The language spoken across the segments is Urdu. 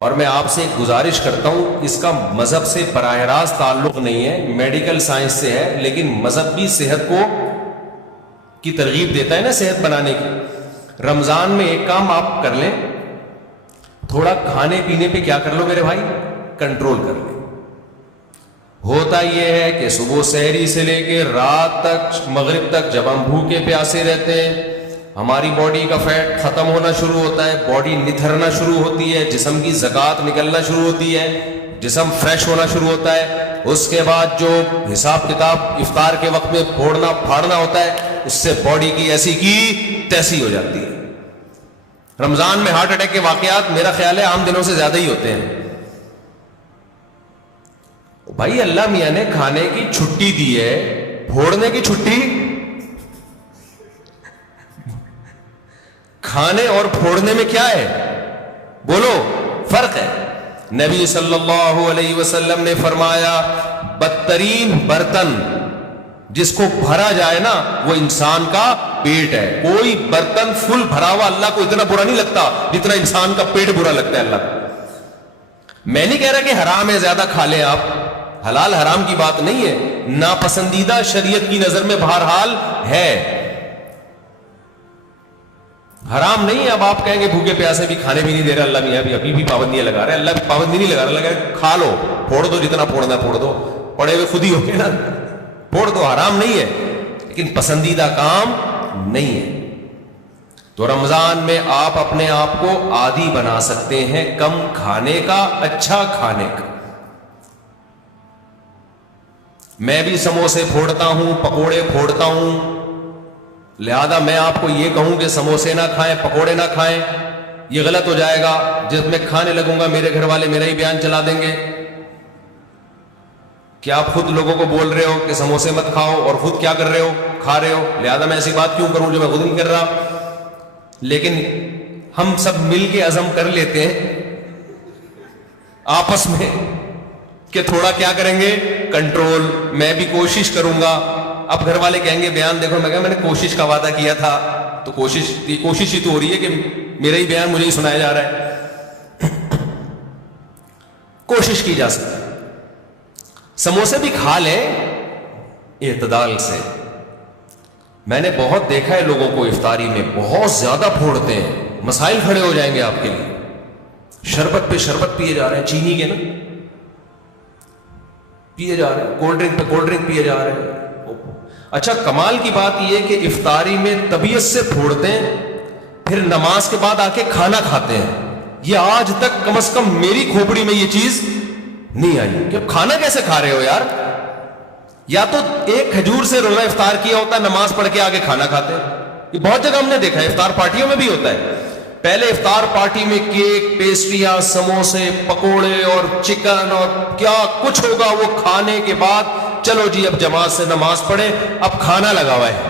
اور میں آپ سے ایک گزارش کرتا ہوں، اس کا مذہب سے براہ راست تعلق نہیں ہے، میڈیکل سائنس سے ہے، لیکن مذہب بھی صحت کو کی ترغیب دیتا ہے نا صحت بنانے کی۔ رمضان میں ایک کام آپ کر لیں، تھوڑا کھانے پینے پہ کیا کر لو میرے بھائی، کنٹرول کر لیں۔ ہوتا یہ ہے کہ صبح سحری سے لے کے رات تک مغرب تک جب ہم بھوکے پیاسے رہتے ہیں، ہماری باڈی کا فیٹ ختم ہونا شروع ہوتا ہے، باڈی نتھرنا شروع ہوتی ہے، جسم کی زکوٰۃ نکلنا شروع ہوتی ہے، جسم فریش ہونا شروع ہوتا ہے۔ اس کے بعد جو حساب کتاب افطار کے وقت میں پھوڑنا پھاڑنا ہوتا ہے، اس سے باڈی کی ایسی کی تیسی ہو جاتی ہے۔ رمضان میں ہارٹ اٹیک کے واقعات میرا خیال ہے عام دنوں سے زیادہ ہی ہوتے ہیں۔ بھائی اللہ میاں نے کھانے کی چھٹی دی ہے، پھوڑنے کی چھٹی؟ کھانے اور پھوڑنے میں کیا ہے؟ بولو، فرق ہے۔ نبی صلی اللہ علیہ وسلم نے فرمایا بدترین برتن جس کو بھرا جائے نا وہ انسان کا پیٹ ہے۔ کوئی برتن فل بھرا ہوا اللہ کو اتنا برا نہیں لگتا جتنا انسان کا پیٹ برا لگتا ہے اللہ کو۔ میں نہیں کہہ رہا کہ حرام ہے زیادہ کھا لیں آپ، حلال حرام کی بات نہیں ہے، ناپسندیدہ شریعت کی نظر میں بہرحال ہے، حرام نہیں ہے۔ اب آپ کہیں گے بھوکے پیاسے بھی کھانے بھی نہیں دے رہے اللہ میاں، ابھی بھی پابندیاں لگا رہے ہیں۔ اللہ بھی پابندی نہیں لگا رہا، لگا کھا لو، پھوڑ دو، جتنا پھوڑنا ہے پھوڑ دو، پڑے ہوئے خود ہی ہو گے نا، پھوڑ دو، حرام نہیں ہے، لیکن پسندیدہ کام نہیں ہے۔ تو رمضان میں آپ اپنے آپ کو عادی بنا سکتے ہیں کم کھانے کا، اچھا کھانے کا۔ میں بھی سموسے پھوڑتا ہوں، پکوڑے پھوڑتا ہوں، لہذا میں آپ کو یہ کہوں کہ سموسے نہ کھائیں، پکوڑے نہ کھائیں، یہ غلط ہو جائے گا۔ جب میں کھانے لگوں گا میرے گھر والے میرا ہی بیان چلا دیں گے کہ آپ خود لوگوں کو بول رہے ہو کہ سموسے مت کھاؤ اور خود کیا کر رہے ہو، کھا رہے ہو، لہذا میں ایسی بات کیوں کروں جو میں خود نہیں کر رہا۔ لیکن ہم سب مل کے عزم کر لیتے ہیں آپس میں کہ تھوڑا کیا کریں گے، کنٹرول۔ میں بھی کوشش کروں گا۔ اب گھر والے کہیں گے بیان دیکھو، میں کہا میں نے کوشش کا وعدہ کیا تھا، تو کوشش ہی تو ہو رہی ہے کہ میرا ہی بیان مجھے ہی سنایا جا رہا ہے۔ کوشش کی جا سکتی، سموسے بھی کھا لیں اعتدال سے۔ میں نے بہت دیکھا ہے لوگوں کو افطاری میں بہت زیادہ پھوڑتے ہیں، مسائل کھڑے ہو جائیں گے آپ کے لیے۔ شربت پہ شربت پیے جا رہے ہیں، چینی کے نا پیے جا رہے ہیں، کولڈ ڈرنک پہ کولڈ ڈرنک پیے جا رہے ہیں۔ اچھا کمال کی بات یہ کہ افطاری میں طبیعت سے پھوڑتے ہیں، پھر نماز کے بعد آ کے کھانا کھاتے ہیں۔ یہ آج تک کم از کم میری کھوپڑی میں یہ چیز نہیں آئی کہ اب کھانا کیسے کھا رہے ہو یار۔ یا تو ایک کھجور سے روزہ افطار کیا ہوتا ہے، نماز پڑھ کے آگے کھانا کھاتے ہیں۔ یہ بہت جگہ ہم نے دیکھا ہے، افطار پارٹیوں میں بھی ہوتا ہے۔ پہلے افطار پارٹی میں کیک، پیسٹریاں، سموسے، پکوڑے اور چکن اور کیا کچھ ہوگا، وہ کھانے کے بعد چلو جی اب جماعت سے نماز پڑھے، اب کھانا لگا ہوا ہے۔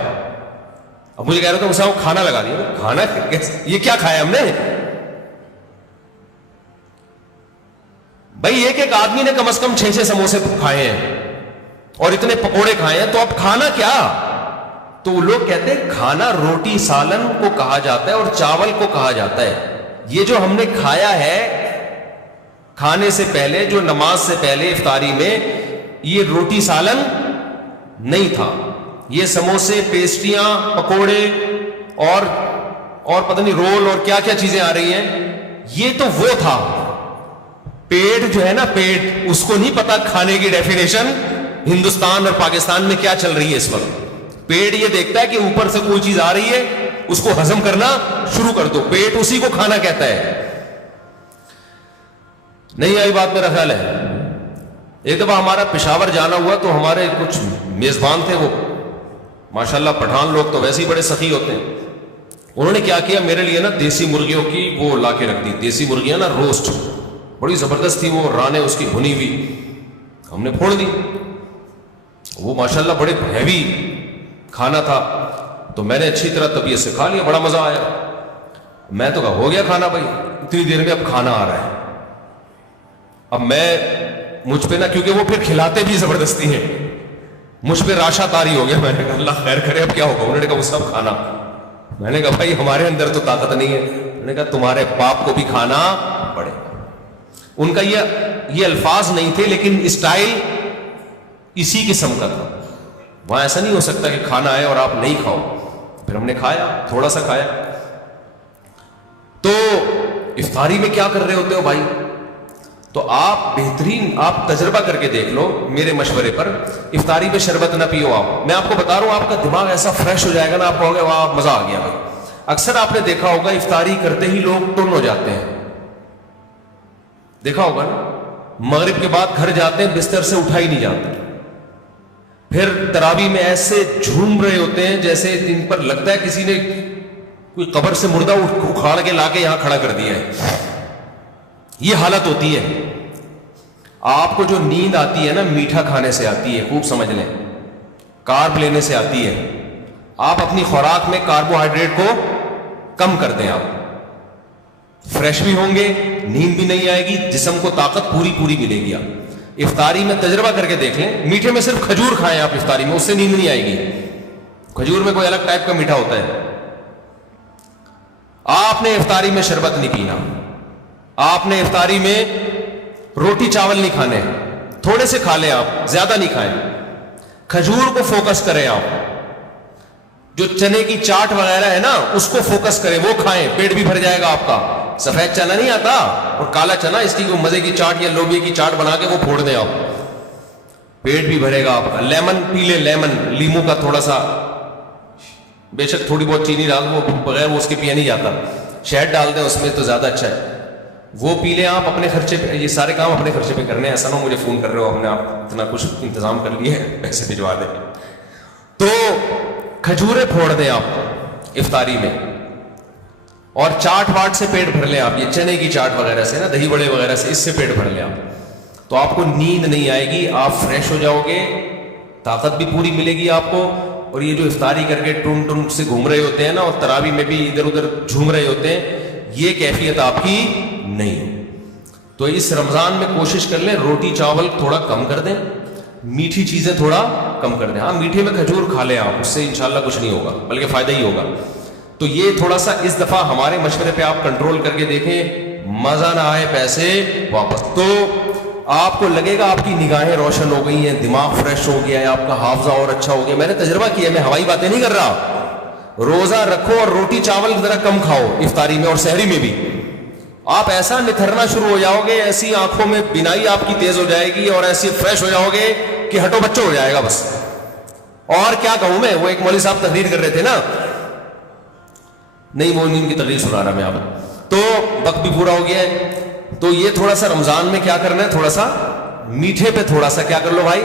اب مجھے کہہ رہا تھا کھانا لگا دیا، کھانا یہ کیا کھایا ہم نے بھائی؟ ایک آدمی نے کم از کم 6 سموسے کھائے ہیں اور اتنے پکوڑے کھائے ہیں، تو اب کھانا کیا؟ تو لوگ کہتے ہیں کھانا روٹی سالن کو کہا جاتا ہے اور چاول کو کہا جاتا ہے۔ یہ جو ہم نے کھایا ہے کھانے سے پہلے، جو نماز سے پہلے افطاری میں، یہ روٹی سالن نہیں تھا، یہ سموسے، پیسٹریاں، پکوڑے اور پتہ نہیں رول اور کیا کیا چیزیں آ رہی ہیں، یہ تو وہ تھا۔ پیٹ جو ہے نا، پیٹ، اس کو نہیں پتا کھانے کی ڈیفینیشن ہندوستان اور پاکستان میں کیا چل رہی ہے اس وقت۔ پیٹ یہ دیکھتا ہے کہ اوپر سے کوئی چیز آ رہی ہے، اس کو ہضم کرنا شروع کر دو، پیٹ اسی کو کھانا کہتا ہے۔ نہیں آئی بات میرا خیال ہے۔ ایک دفعہ ہمارا پشاور جانا ہوا تو ہمارے کچھ میزبان تھے، وہ ماشاءاللہ پٹھان لوگ تو ویسے ہی بڑے سخی ہوتے ہیں۔ انہوں نے کیا کیا، میرے لیے نا دیسی مرغیوں کی وہ لا کے رکھ دی، دیسی مرغیاں نا روسٹ، بڑی زبردست تھی وہ، رانے اس کی بھنی ہوئی، ہم نے پھوڑ دی۔ وہ ماشاءاللہ بڑے ہیوی کھانا تھا، تو میں نے اچھی طرح طبیعت سے کھا لیا، بڑا مزہ آیا۔ میں تو کہا ہو گیا کھانا بھائی، اتنی دیر میں اب کھانا آ رہا ہے۔ اب میں مجھ پہ نا، کیونکہ وہ پھر کھلاتے بھی زبردستی ہیں، مجھ پہ راشا طاری ہو گیا۔ میں نے کہا اللہ خیر کرے اب کیا ہوگا۔ انہوں نے کہا وہ سب کھانا۔ میں نے کہا بھائی ہمارے اندر تو طاقت نہیں ہے۔ انہوں نے کہا تمہارے باپ کو بھی کھانا پڑے۔ ان کا یہ الفاظ نہیں تھے لیکن اسٹائل اسی قسم کا تھا. وہاں ایسا نہیں ہو سکتا کہ کھانا آئے اور آپ نہیں کھاؤ. پھر ہم نے کھایا, تھوڑا سا کھایا. تو افطاری میں کیا کر رہے ہوتے ہو بھائی؟ تو آپ بہترین, آپ تجربہ کر کے دیکھ لو میرے مشورے پر, افطاری میں شربت نہ پیو. آپ, میں آپ کو بتا رہا ہوں, آپ کا دماغ ایسا فریش ہو جائے گا نا, آپ کہو گے واہ مزہ آ گیا بھائی. اکثر آپ نے دیکھا ہوگا افطاری کرتے ہی لوگ ٹن ہو جاتے ہیں, دیکھا ہوگا نا, مغرب کے بعد گھر جاتے ہیں بستر سے اٹھا ہی نہیں جاتا. پھر تراویح میں ایسے جھوم رہے ہوتے ہیں جیسے ان پر لگتا ہے کسی نے کوئی قبر سے مردہ اکھاڑ کے لا کے یہاں کھڑا کر دیا ہے. یہ حالت ہوتی ہے. آپ کو جو نیند آتی ہے نا, میٹھا کھانے سے آتی ہے, خوب سمجھ لیں, کارب لینے سے آتی ہے. آپ اپنی خوراک میں کاربوہائیڈریٹ کو کم کر دیں, آپ فریش بھی ہوں گے, نیند بھی نہیں آئے گی, جسم کو طاقت پوری ملے گی. آپ افطاری میں تجربہ کر کے دیکھ لیں, میٹھے میں صرف کھجور کھائیں آپ افطاری میں, اس سے نیند نہیں آئے گی. کھجور میں کوئی الگ ٹائپ کا میٹھا ہوتا ہے. آپ نے افطاری میں شربت نہیں پینا, آپ نے افطاری میں روٹی چاول نہیں کھانے, تھوڑے سے کھا لیں آپ, زیادہ نہیں کھائیں. کھجور کو فوکس کریں آپ, جو چنے کی چاٹ وغیرہ ہے نا اس کو فوکس کریں, وہ کھائیں, پیٹ بھی بھر جائے گا آپ کا. سفید چنا نہیں آتا اور کالا چنا, اس کی کوئی مزے کی چاٹ یا لوبیا کی چاٹ بنا کے وہ پھوڑ دیں آپ, پیٹ بھی بھرے گا آپ کا. لیمن پی لیں, لیمن, لیمو کا تھوڑا سا, بے شک تھوڑی بہت چینی ڈال, وہ بغیر وہ اس کے پیا نہیں جاتا, شہد ڈال دیں اس میں تو زیادہ اچھا ہے, وہ پی لیں آپ اپنے خرچے پہ. یہ سارے کام اپنے خرچے پہ کرنے ہیں, ایسا نہ مجھے فون کر رہے ہو ہم نے آپ اتنا کچھ انتظام کر لیے ہیں, پیسے بھجوا دیں. تو کھجورے پھوڑ دیں آپ افطاری میں, اور چاٹ واٹ سے پیٹ بھر لیں آپ, یہ چنے کی چاٹ وغیرہ سے نا, دہی بڑے وغیرہ سے, اس سے پیٹ بھر لیں آپ. تو آپ کو نیند نہیں آئے گی, آپ فریش ہو جاؤ گے, طاقت بھی پوری ملے گی آپ کو. اور یہ جو افطاری کر کے ٹن سے گھوم رہے ہوتے ہیں نا, اور تراویح میں بھی ادھر ادھر جھوم رہے ہوتے ہیں, یہ کیفیت آپ کی نہیں. تو اس رمضان میں کوشش کر لیں روٹی چاول تھوڑا کم کر دیں, میٹھی چیزیں تھوڑا کم کر دیں. ہاں میٹھے میں کھجور کھا لیں آپ, اس سے انشاءاللہ کچھ نہیں ہوگا بلکہ فائدہ ہی ہوگا. تو یہ تھوڑا سا اس دفعہ ہمارے مشورے پہ آپ کنٹرول کر کے دیکھیں, مزہ نہ آئے پیسے واپس. تو آپ کو لگے گا آپ کی نگاہیں روشن ہو گئی ہیں, دماغ فریش ہو گیا ہے, آپ کا حافظہ اور اچھا ہو گیا. میں نے تجربہ کیا, میں ہوائی باتیں نہیں کر رہا. روزہ رکھو اور روٹی چاول ذرا کم کھاؤ افطاری میں اور سحری میں بھی, آپ ایسا نتھرنا شروع ہو جاؤ گے, ایسی آنکھوں میں بینائی آپ کی تیز ہو جائے گی, اور ایسی فریش ہو جاؤ گے کہ ہٹو بچوں ہو جائے گا بس. اور کیا کہوں میں, وہ ایک مولوی صاحب تقریر کر رہے تھے نا, نہیں وہ ان کی تقریر سنا رہا میں آپ, تو وقت بھی پورا ہو گیا ہے. تو یہ تھوڑا سا رمضان میں کیا کرنا ہے, تھوڑا سا میٹھے پہ تھوڑا سا کیا کر لو بھائی,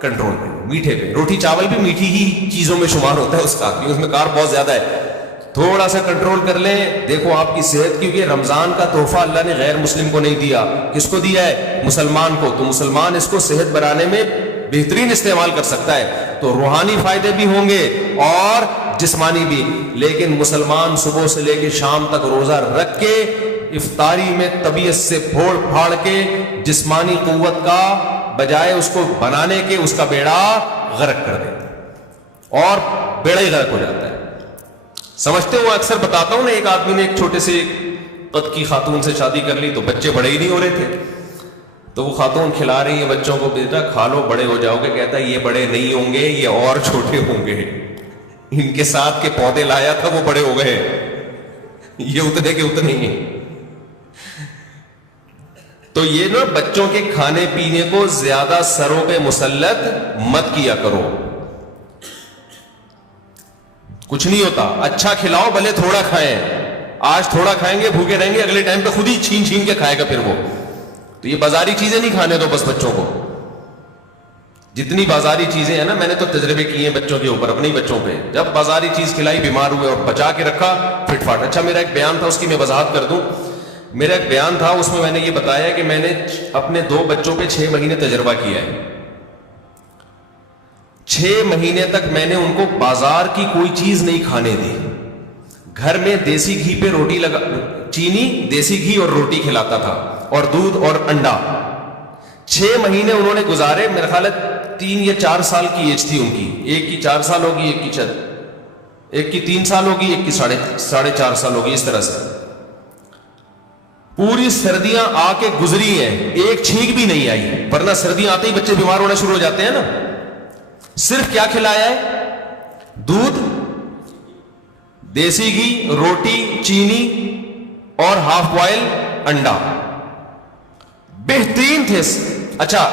کنٹرول کرو میٹھے پہ. روٹی چاول بھی میٹھی ہی چیزوں میں شمار ہوتا ہے اس کا, کیونکہ اس میں کارب بہت زیادہ ہے. تھوڑا سا کنٹرول کر لیں. دیکھو آپ کی صحت, کیونکہ رمضان کا تحفہ اللہ نے غیر مسلم کو نہیں دیا, کس کو دیا ہے, مسلمان کو. تو مسلمان اس کو صحت بنانے میں بہترین استعمال کر سکتا ہے. تو روحانی فائدے بھی ہوں گے اور جسمانی بھی. لیکن مسلمان صبح سے لے کے شام تک روزہ رکھ کے افطاری میں طبیعت سے پھوڑ پھاڑ کے جسمانی قوت کا بجائے اس کو بنانے کے اس کا بیڑا غرق کر دیتا ہے, اور بیڑا ہی غرق ہو جاتا ہے. سمجھتے ہو, اکثر بتاتا ہوں نا, ایک آدمی نے ایک چھوٹے سے قد کی خاتون سے شادی کر لی, تو بچے بڑے ہی نہیں ہو رہے تھے. تو وہ خاتون کھلا رہی ہے بچوں کو, بیٹا کھا لو بڑے ہو جاؤ گے. کہتا ہے یہ بڑے نہیں ہوں گے, یہ اور چھوٹے ہوں گے, ان کے ساتھ کے پودے لایا تھا وہ بڑے ہو گئے, یہ اتنے کے اتنے ہی ہیں. تو یہ نا بچوں کے کھانے پینے کو زیادہ سروں پہ مسلط مت کیا کرو, کچھ نہیں ہوتا. اچھا کھلاؤ, بھلے تھوڑا کھائیں, آج تھوڑا کھائیں گے بھوکے رہیں گے, اگلے ٹائم پہ خود ہی چھین چھین کے کھائے گا پھر وہ. تو یہ بازاری چیزیں نہیں کھانے دو بس بچوں کو. جتنی بازاری چیزیں ہیں نا, میں نے تو تجربے کیے ہیں بچوں کے اوپر, اپنے بچوں پہ. جب بازاری چیز کھلائی بیمار ہوئے, اور بچا کے رکھا فٹ فاٹ. اچھا میرا ایک بیان تھا, اس کی میں وضاحت کر دوں. میرا ایک بیان تھا, اس میں میں نے یہ بتایا کہ میں نے اپنے 2 بچوں پہ 6 مہینے تجربہ کیا ہے. 6 مہینے تک میں نے ان کو بازار کی کوئی چیز نہیں کھانے دی. گھر میں دیسی گھی پہ روٹی لگا, چینی, دیسی گھی اور روٹی کھلاتا تھا, اور دودھ اور انڈا. 6 مہینے انہوں نے گزارے. میرا خیال ہے 3 یا 4 سال کی ایج تھی ان کی. ایک کی 4 سال ہوگی, ایک کی 3 سال ہوگی, ایک کی 4.5 سال ہوگی, اس طرح سے. پوری سردیاں آ کے گزری ہیں، ایک چھینک بھی نہیں آئی، ورنہ سردیاں آتے ہی بچے بیمار ہونا شروع ہو جاتے ہیں نا. صرف کیا کھلایا ہے؟ دودھ، دیسی گھی، روٹی، چینی اور ہاف بوائل انڈا. بہترین تھے. اچھا،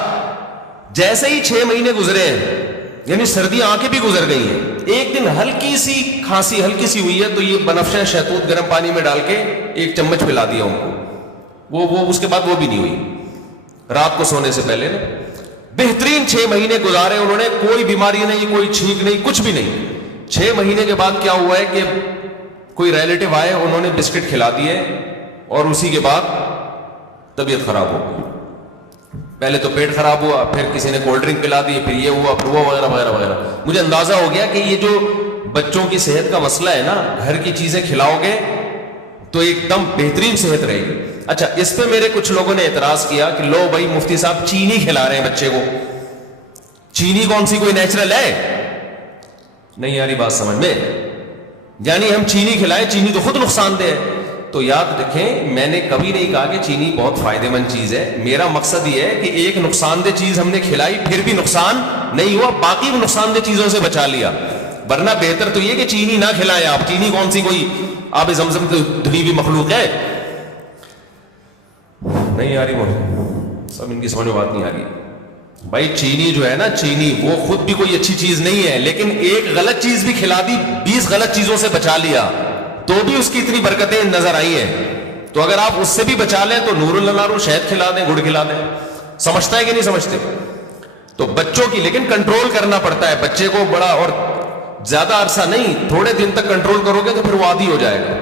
جیسے ہی 6 مہینے گزرے ہیں، یعنی سردیاں آ کے بھی گزر گئی ہیں، ایک دن ہلکی سی کھانسی ہلکی سی ہوئی ہے تو یہ بنفشہ شہتوت گرم پانی میں ڈال کے 1 چمچ پلا دیا ان کو. وہ اس کے بعد وہ بھی نہیں ہوئی رات کو سونے سے پہلے نا. بہترین 6 مہینے گزارے انہوں نے، کوئی بیماری نہیں، کوئی چھینک نہیں، کچھ بھی نہیں. 6 مہینے کے بعد کیا ہوا ہے کہ کوئی ریلیٹو آئے، انہوں نے بسکٹ کھلا دیے اور اسی کے بعد طبیعت خراب ہو گئی. پہلے تو پیٹ خراب ہوا، پھر کسی نے کولڈ ڈرنک پلا دی، پھر یہ ہوا، پھر وہ وغیرہ وغیرہ وغیرہ. مجھے اندازہ ہو گیا کہ یہ جو بچوں کی صحت کا مسئلہ ہے نا، گھر کی چیزیں کھلاؤ گے تو ایک دم بہترین صحت رہے گی. اچھا، اس پہ میرے کچھ لوگوں نے اعتراض کیا کہ لو بھائی مفتی صاحب چینی کھلا رہے ہیں بچے کو، چینی کون سی کوئی نیچرل ہے؟ نہیں آ رہی بات سمجھ میں؟ یعنی ہم چینی کھلائیں، چینی تو خود نقصان دہ ہے. تو یاد رکھیں، میں نے کبھی نہیں کہا کہ چینی بہت فائدہ مند چیز ہے. میرا مقصد یہ ہے کہ ایک نقصان دہ چیز ہم نے کھلائی پھر بھی نقصان نہیں ہوا، باقی نقصان دہ چیزوں سے بچا لیا. ورنہ بہتر تو یہ کہ چینی نہ کھلائیں آپ. چینی کون سی کوئی آب زمزم دھلی ہوئی مخلوق ہے؟ نہیں آ رہی سب ان کی سمجھ میں بات نہیں آ رہی. بھائی چینی جو ہے نا، چینی وہ خود بھی کوئی اچھی چیز نہیں ہے، لیکن ایک غلط چیز بھی کھلا دی، 20 غلط چیزوں سے بچا لیا تو بھی اس کی اتنی برکتیں نظر آئی ہیں. تو اگر آپ اس سے بھی بچا لیں تو نور اللہ شہد کھلا دیں، گڑ کھلا دیں. سمجھتا ہے کہ نہیں سمجھتے؟ تو بچوں کی لیکن کنٹرول کرنا پڑتا ہے بچے کو بڑا، اور زیادہ عرصہ نہیں، تھوڑے دن تک کنٹرول کرو گے تو پھر وہ عادی ہو جائے گا.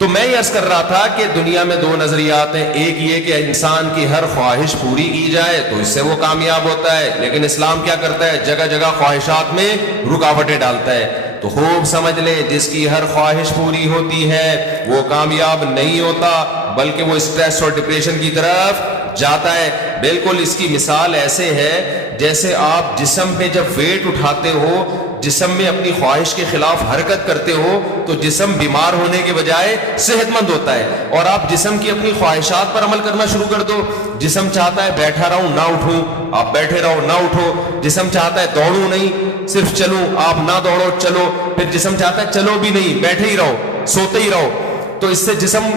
تو میں یہ عرض کر رہا تھا کہ دنیا میں 2 نظریات ہیں. ایک یہ کہ انسان کی ہر خواہش پوری کی جائے تو اس سے وہ کامیاب ہوتا ہے، لیکن اسلام کیا کرتا ہے؟ جگہ جگہ خواہشات میں رکاوٹیں ڈالتا ہے. تو خوب سمجھ لیں، جس کی ہر خواہش پوری ہوتی ہے وہ کامیاب نہیں ہوتا، بلکہ وہ اسٹریس اور ڈپریشن کی طرف جاتا ہے. بالکل اس کی مثال ایسے ہے جیسے آپ جسم پہ جب ویٹ اٹھاتے ہو، جسم میں اپنی خواہش کے خلاف حرکت کرتے ہو تو جسم بیمار ہونے کے بجائے صحت مند ہوتا ہے. اور آپ جسم کی اپنی خواہشات پر عمل کرنا شروع کر دو، جسم چاہتا ہے بیٹھا رہوں نہ اٹھوں، آپ بیٹھے رہو نہ اٹھو. جسم چاہتا ہے دوڑوں نہیں، صرف چلوں، آپ نہ دوڑو چلو. پھر جسم چاہتا ہے چلو بھی نہیں، بیٹھے ہی رہو، سوتے ہی رہو. تو اس سے جسم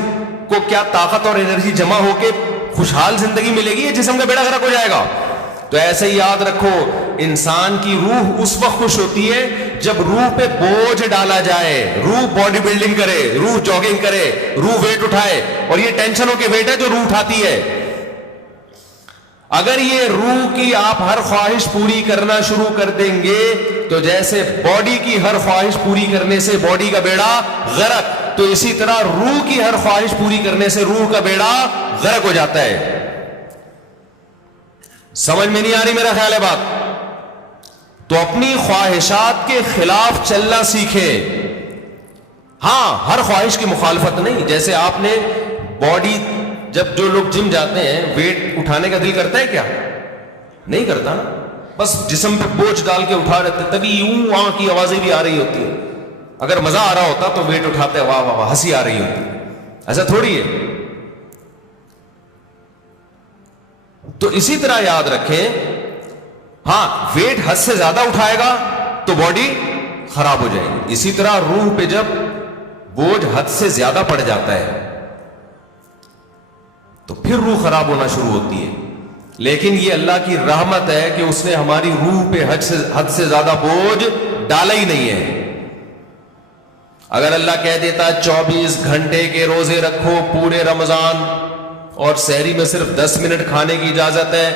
کو کیا طاقت اور انرجی جمع ہو کے خوشحال زندگی ملے گی، یہ جسم کا بیڑا غرق ہو جائے گا. تو ایسے ہی یاد رکھو، انسان کی روح اس وقت خوش ہوتی ہے جب روح پہ بوجھ ڈالا جائے، روح باڈی بلڈنگ کرے، روح جاگنگ کرے، روح ویٹ اٹھائے. اور یہ ٹینشنوں کے ویٹ ہے جو روح اٹھاتی ہے. اگر یہ روح کی آپ ہر خواہش پوری کرنا شروع کر دیں گے تو جیسے باڈی کی ہر خواہش پوری کرنے سے باڈی کا بیڑا غرق، تو اسی طرح روح کی ہر خواہش پوری کرنے سے روح کا بیڑا غرق ہو جاتا ہے. سمجھ میں نہیں آ رہی میرا خیال ہے بات؟ تو اپنی خواہشات کے خلاف چلنا سیکھے. ہاں، ہر خواہش کی مخالفت نہیں. جیسے آپ نے باڈی، جب جو لوگ جم جاتے ہیں ویٹ اٹھانے کا دل کرتا ہے کیا؟ نہیں کرتا نا، بس جسم پہ بوجھ ڈال کے اٹھا رہتے، تبھی یوں وہاں کی آوازیں بھی آ رہی ہوتی ہیں. اگر مزہ آ رہا ہوتا تو ویٹ اٹھاتے واہ واہ واہ، ہنسی آ رہی ہوتی. ایسا تھوڑی ہے. تو اسی طرح یاد رکھیں، ہاں ویٹ حد سے زیادہ اٹھائے گا تو باڈی خراب ہو جائے گی. اسی طرح روح پہ جب بوجھ حد سے زیادہ پڑ جاتا ہے تو پھر روح خراب ہونا شروع ہوتی ہے. لیکن یہ اللہ کی رحمت ہے کہ اس نے ہماری روح پہ حد سے زیادہ بوجھ ڈالا ہی نہیں ہے. اگر اللہ کہہ دیتا 24 گھنٹے کے روزے رکھو پورے رمضان اور سحری میں صرف 10 منٹ کھانے کی اجازت ہے،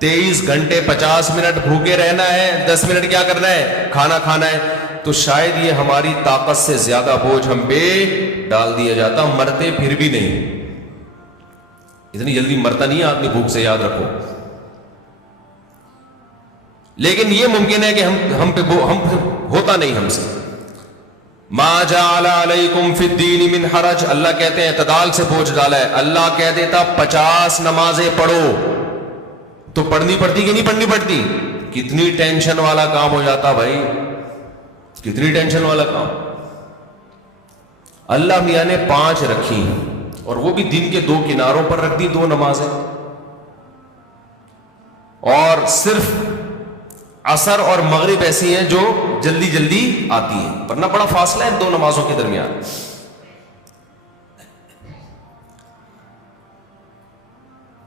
23 گھنٹے 50 منٹ بھوکے رہنا ہے، 10 منٹ کیا کرنا ہے؟ کھانا کھانا ہے، تو شاید یہ ہماری طاقت سے زیادہ بوجھ ہم پہ ڈال دیا جاتا. مرتے پھر بھی نہیں، اتنی جلدی مرتا نہیں آدمی بھوک سے، یاد رکھو. لیکن یہ ممکن ہے کہ ہم پہ ہوتا نہیں ہم سے. ما جعل علیکم فی الدین من حرج، اللہ کہتے ہیں اعتدال سے بوجھ ڈالا ہے. اللہ کہہ دیتا 50 نمازیں پڑھو تو پڑھنی پڑتی کہ نہیں پڑھنی پڑتی؟ کتنی ٹینشن والا کام ہو جاتا بھائی، کتنی ٹینشن والا کام. اللہ میاں نے 5 رکھی اور وہ بھی دن کے 2 کناروں پر رکھ دی 2 نمازیں, اور صرف عصر اور مغرب ایسی ہیں جو جلدی جلدی آتی ہیں, ورنہ بڑا فاصلہ ہے 2 نمازوں کے درمیان.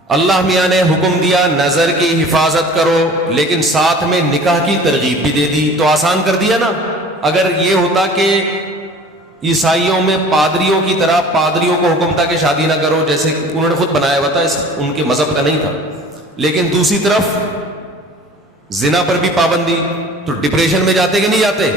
اللہ میاں نے حکم دیا نظر کی حفاظت کرو, لیکن ساتھ میں نکاح کی ترغیب بھی دے دی, تو آسان کر دیا نا. اگر یہ ہوتا کہ عیسائیوں میں پادریوں کی طرح پادریوں کو حکم تھا کہ شادی نہ کرو, جیسے انہوں نے خود بنایا ہوا تھا, ان کے مذہب کا نہیں تھا, لیکن دوسری طرف زنا پر بھی پابندی, تو ڈپریشن میں جاتے کہ نہیں جاتے.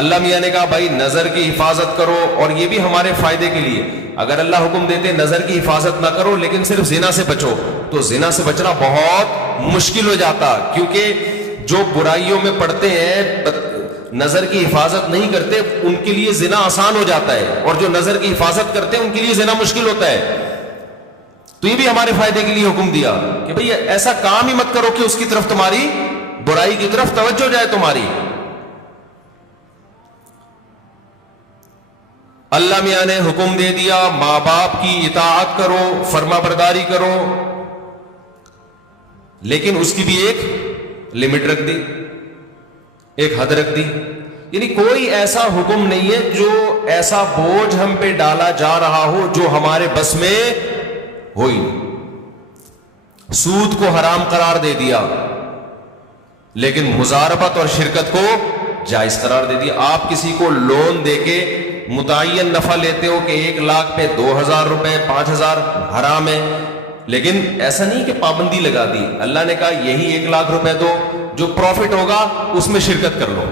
اللہ میاں نے کہا بھائی نظر کی حفاظت کرو, اور یہ بھی ہمارے فائدے کے لیے. اگر اللہ حکم دیتے نظر کی حفاظت نہ کرو لیکن صرف زنا سے بچو, تو زنا سے بچنا بہت مشکل ہو جاتا, کیونکہ جو برائیوں میں پڑتے ہیں نظر کی حفاظت نہیں کرتے ان کے لیے زنا آسان ہو جاتا ہے, اور جو نظر کی حفاظت کرتے ہیں ان کے لیے زنا مشکل ہوتا ہے. تو یہ بھی ہمارے فائدے کے لیے حکم دیا کہ بھئی ایسا کام ہی مت کرو کہ اس کی طرف تمہاری برائی کی طرف توجہ جائے تمہاری. اللہ میاں نے حکم دے دیا ماں باپ کی اطاعت کرو, فرما برداری کرو, لیکن اس کی بھی ایک لمٹ رکھ دی, ایک حد رکھ دی. یعنی کوئی ایسا حکم نہیں ہے جو ایسا بوجھ ہم پہ ڈالا جا رہا ہو جو ہمارے بس میں ہو ہی نہیں. سود کو حرام قرار دے دیا, لیکن مزاربت اور شرکت کو جائز قرار دے دیا. آپ کسی کو لون دے کے متعین نفع لیتے ہو کہ 1 لاکھ پہ 2,000 روپے 5,000 حرام ہے, لیکن ایسا نہیں کہ پابندی لگا دی. اللہ نے کہا یہی 1 لاکھ روپے دو, جو پروفٹ ہوگا اس میں شرکت کر لو.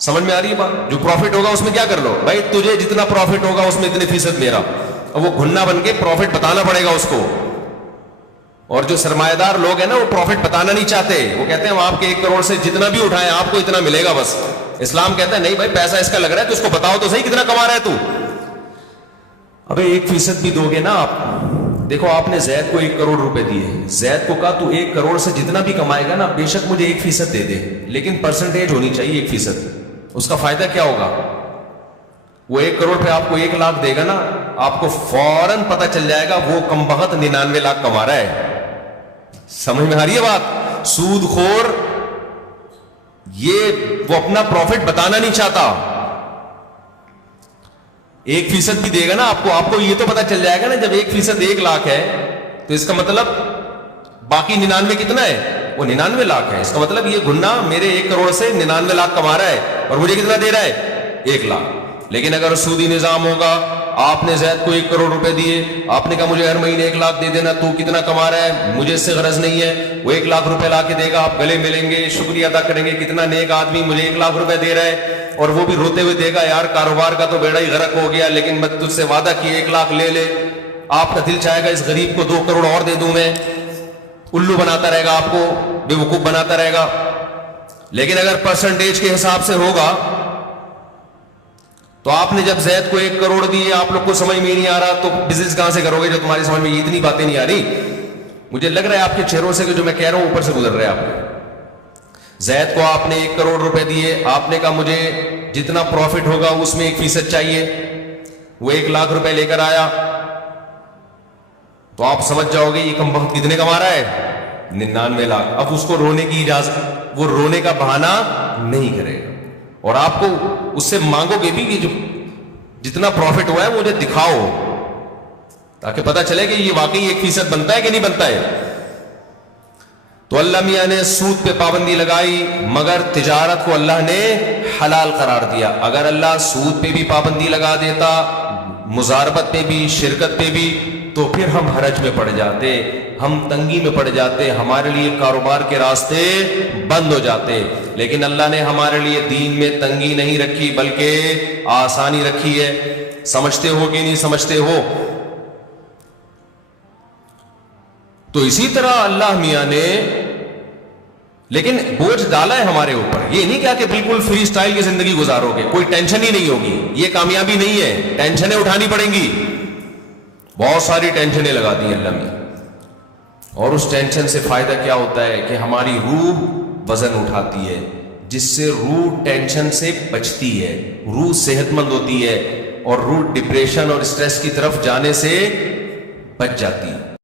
سمجھ میں آ رہی ہے بات؟ جو پروفٹ ہوگا اس میں کیا کر لو بھائی, تجھے جتنا پروفٹ ہوگا اس میں اتنے فیصد میرا. اور وہ گھننا بن کے پروفٹ بتانا پڑے گا اس کو. اور جو سرمایہ دار لوگ ہیں نا وہ پروفٹ بتانا نہیں چاہتے, وہ کہتے ہیں ہم آپ کے 1 کروڑ سے جتنا بھی اٹھائیں آپ کو اتنا ملے گا بس. اسلام کہتا ہے نہیں بھائی پیسہ اس کا لگ رہا ہے تو اس کو بتاؤ تو صحیح کتنا کما رہا ہے تو. ابے 1% بھی دو گے نا آپ. دیکھو آپ نے زید کو 1 کروڑ روپے دیے, زید کو کہا تو 1 کروڑ سے جتنا بھی کمائے گا نا بے شک مجھے 1% دے دے, لیکن پرسنٹیج ہونی چاہیے 1%. اس کا فائدہ کیا ہوگا؟ وہ 1 کروڑ پہ آپ کو 1 لاکھ دے گا نا, آپ کو فوراً پتہ چل جائے گا وہ کم بخت 99 لاکھ کما رہا ہے. سمجھ میں آ رہی ہے بات؟ سود خور یہ وہ اپنا پروفٹ بتانا نہیں چاہتا. 1% بھی دے گا نا آپ کو یہ تو پتا چل جائے گا نا جب 1% 1 لاکھ ہے تو اس کا مطلب باقی 99 کتنا ہے؟ وہ 99 لاکھ ہے. اس کا مطلب یہ گھنا میرے 1 کروڑ سے 99 لاکھ کما رہا ہے اور مجھے کتنا دے رہا ہے؟ 1 لاکھ. لیکن اگر سودی نظام ہوگا, آپ نے زید کو 1 کروڑ روپے دیے, آپ نے کہا مجھے ہر مہینے 1 لاکھ دے دینا, تو کتنا کما رہا ہے مجھے اس سے غرض نہیں ہے. وہ 1 لاکھ روپے لا کے دے گا, آپ گلے ملیں گے, شکریہ ادا کریں گے کتنا نیک آدمی مجھے 1 لاکھ روپے دے رہا ہے, اور وہ بھی روتے ہوئے دے گا یار کاروبار کا تو بیڑا ہی غرق ہو گیا, لیکن میں تجھ سے وعدہ کیا 1 لاکھ لے لے. آپ کا دل چاہے گا اس غریب کو 2 کروڑ اور دے دوں میں, الو بناتا رہے گا, آپ کو بے وقوف بناتا رہے گا. لیکن اگر پرسنٹیج کے حساب سے ہوگا تو آپ نے جب زید کو 1 کروڑ دیے, آپ لوگ کو سمجھ میں نہیں آ رہا تو بزنس کہاں سے کرو گے جو تمہاری سمجھ میں اتنی باتیں نہیں آ رہی. مجھے لگ رہا ہے آپ کے چہروں سے کہ جو میں کہہ رہا ہوں اوپر سے گزر رہا ہے آپ کو. زید کو آپ نے 1 کروڑ روپے دیے, آپ نے کہا مجھے جتنا پروفٹ ہوگا اس میں 1% چاہیے. وہ 1 لاکھ روپے لے کر آیا تو آپ سمجھ جاؤ گے یہ کم وقت کتنے کما رہا ہے؟ 99 لاکھ. اب اس کو رونے کی اجازت, وہ رونے کا بہانہ نہیں کرے گا, اور آپ کو اس سے مانگو گے بھی کہ جو جتنا پروفٹ ہوا ہے مجھے دکھاؤ تاکہ پتہ چلے کہ یہ واقعی 1% بنتا ہے کہ نہیں بنتا ہے. تو اللہ میاں نے سود پہ پابندی لگائی, مگر تجارت کو اللہ نے حلال قرار دیا. اگر اللہ سود پہ بھی پابندی لگا دیتا, مزاربت پہ بھی, شرکت پہ بھی, تو پھر ہم حرج میں پڑ جاتے, ہم تنگی میں پڑ جاتے, ہمارے لیے کاروبار کے راستے بند ہو جاتے. لیکن اللہ نے ہمارے لیے دین میں تنگی نہیں رکھی بلکہ آسانی رکھی ہے. سمجھتے ہو کہ نہیں سمجھتے ہو؟ تو اسی طرح اللہ میاں نے لیکن بوجھ ڈالا ہے ہمارے اوپر. یہ نہیں کہا کہ بالکل فری سٹائل کی زندگی گزارو گے, کوئی ٹینشن ہی نہیں ہوگی. یہ کامیابی نہیں ہے, ٹینشنیں اٹھانی پڑیں گی. بہت ساری ٹینشنیں لگا دی اللہ میاں, اور اس ٹینشن سے فائدہ کیا ہوتا ہے کہ ہماری روح وزن اٹھاتی ہے, جس سے روح ٹینشن سے بچتی ہے, روح صحت مند ہوتی ہے. اور روح ڈپریشن اور اسٹریس کی طرف جانے سے بچ جاتی ہے.